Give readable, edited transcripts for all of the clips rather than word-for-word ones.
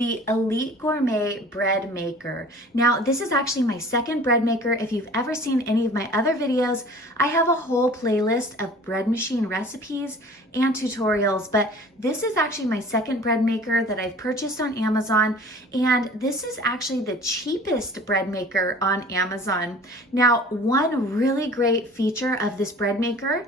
The Elite Gourmet Bread Maker. Now, this is actually my second bread maker. If you've ever seen any of my other videos, I have a whole playlist of bread machine recipes and tutorials, but this is actually my second bread maker that I've purchased on Amazon, and this is actually the cheapest bread maker on Amazon. Now, one really great feature of this bread maker,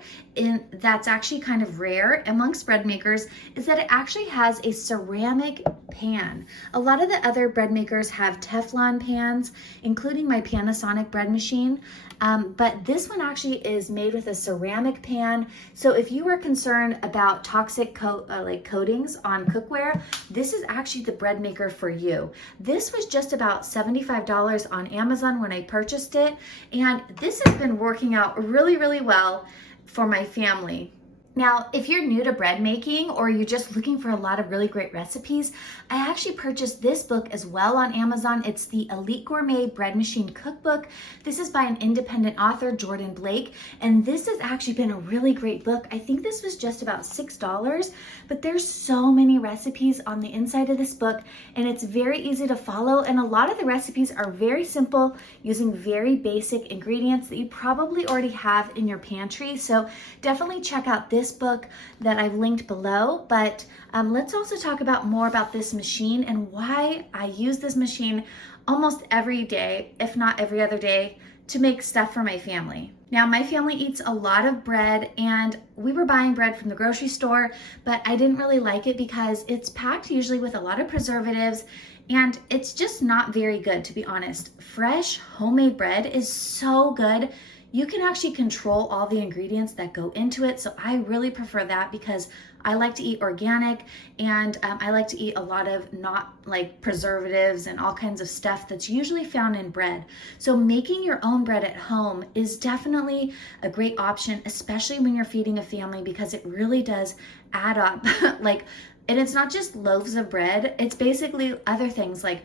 that's actually kind of rare amongst bread makers, is that it actually has a ceramic pan. A lot of the other bread makers have Teflon pans, including my Panasonic bread machine, but this one actually is made with a ceramic pan. So if you are concerned about toxic coatings on cookware, this is actually the bread maker for you. This was just about $75 on Amazon when I purchased it, and this has been working out really, really well for my family. Now, if you're new to bread making or you're just looking for a lot of really great recipes, I actually purchased this book as well on Amazon. It's the Elite Gourmet Bread Machine Cookbook. This is by an independent author, Jordan Blake, and this has actually been a really great book. I think this was just about $6, but there's so many recipes on the inside of this book, and it's very easy to follow, and a lot of the recipes are very simple, using very basic ingredients that you probably already have in your pantry. So definitely check out this book that I've linked below, but let's also talk about more about this machine and why I use this machine almost every day, if not every other day, to make stuff for my family. Now, my family eats a lot of bread, and we were buying bread from the grocery store, but I didn't really like it because it's packed usually with a lot of preservatives, and it's just not very good, to be honest. Fresh homemade bread is so good. You can actually control all the ingredients that go into it. So I really prefer that because I like to eat organic, and I like to eat a lot of not like preservatives and all kinds of stuff that's usually found in bread. So making your own bread at home is definitely a great option, especially when you're feeding a family, because it really does add up. And it's not just loaves of bread, it's basically other things like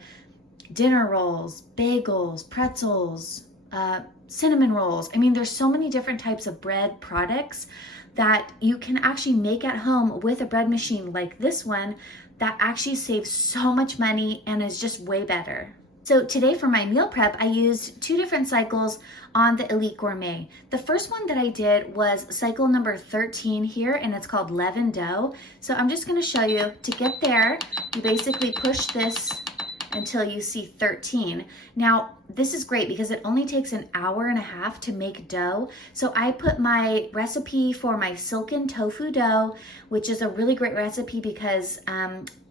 dinner rolls, bagels, pretzels, cinnamon rolls. I mean, there's so many different types of bread products that you can actually make at home with a bread machine like this one that actually saves so much money and is just way better. So today for my meal prep, I used 2 different cycles on the Elite Gourmet. The first one that I did was cycle number 13 here, and it's called leaven dough. So I'm just gonna show you. To get there, you basically push this until you see 13. Now, this is great because it only takes an hour and a half to make dough. So I put my recipe for my silken tofu dough, which is a really great recipe because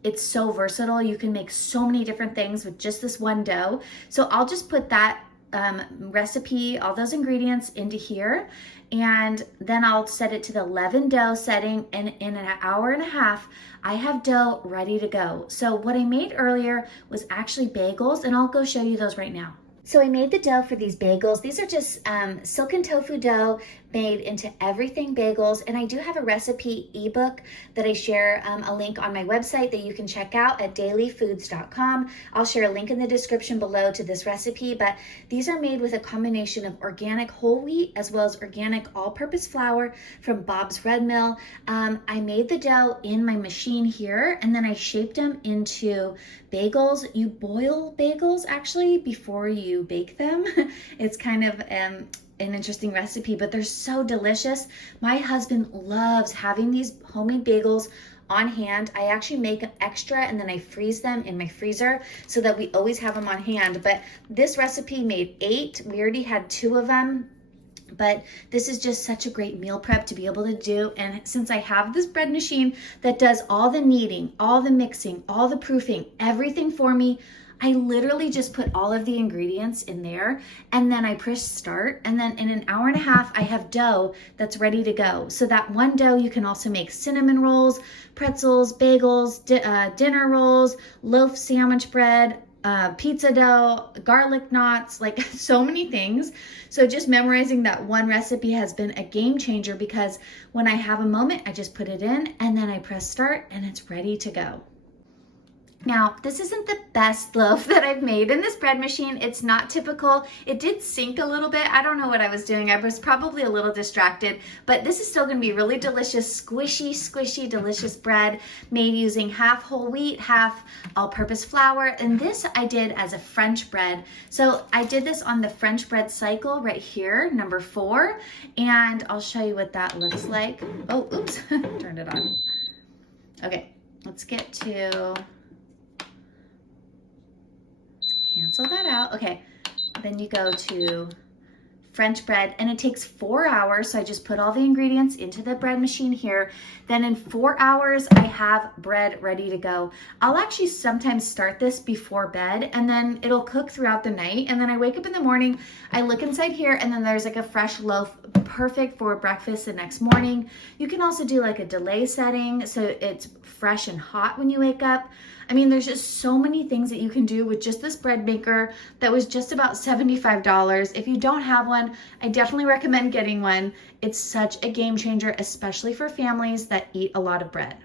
it's so versatile. You can make so many different things with just this one dough. So I'll just put that recipe, all those ingredients into here, and then I'll set it to the leaven dough setting, and in an hour and a half I have dough ready to go. So what I made earlier was actually bagels, and I'll go show you those right now. So I made the dough for these bagels. These are just silken tofu dough made into everything bagels, and I do have a recipe ebook that I share a link on my website that you can check out at dailyfoods.com. I'll share a link in the description below to this recipe, but these are made with a combination of organic whole wheat as well as organic all-purpose flour from Bob's Red Mill. I made the dough in my machine here, and then I shaped them into bagels. You boil bagels actually before you bake them. It's kind of an interesting recipe, but they're so delicious. My husband loves having these homemade bagels on hand. I actually make an extra and then I freeze them in my freezer so that we always have them on hand. But this recipe made 8. We already had 2 of them. But this is just such a great meal prep to be able to do. And since I have this bread machine that does all the kneading, all the mixing, all the proofing, everything for me, I literally just put all of the ingredients in there, and then I push start, and then in an hour and a half I have dough that's ready to go. So that one dough you can also make cinnamon rolls, pretzels, bagels, dinner rolls, loaf sandwich bread, pizza dough, garlic knots, like so many things. So just memorizing that one recipe has been a game changer because when I have a moment, I just put it in and then I press start and it's ready to go. Now, this isn't the best loaf that I've made in this bread machine. It's not typical. It did sink a little bit. I don't know what I was doing. I was probably a little distracted, but this is still gonna be really delicious, squishy, squishy, delicious bread made using half whole wheat, half all-purpose flour. And this I did as a French bread. So I did this on the French bread cycle right here, number 4. And I'll show you what that looks like. Oh, oops, turned it on. Okay, let's get to, cancel that out. Okay, then you go to French bread, and it takes 4 hours. So I just put all the ingredients into the bread machine here. Then in 4 hours, I have bread ready to go. I'll actually sometimes start this before bed, and then it'll cook throughout the night. And then I wake up in the morning, I look inside here, and then there's like a fresh loaf, perfect for breakfast the next morning. You can also do like a delay setting, so it's fresh and hot when you wake up. I mean, there's just so many things that you can do with just this bread maker that was just about $75. If you don't have one, I definitely recommend getting one. It's such a game changer, especially for families that eat a lot of bread.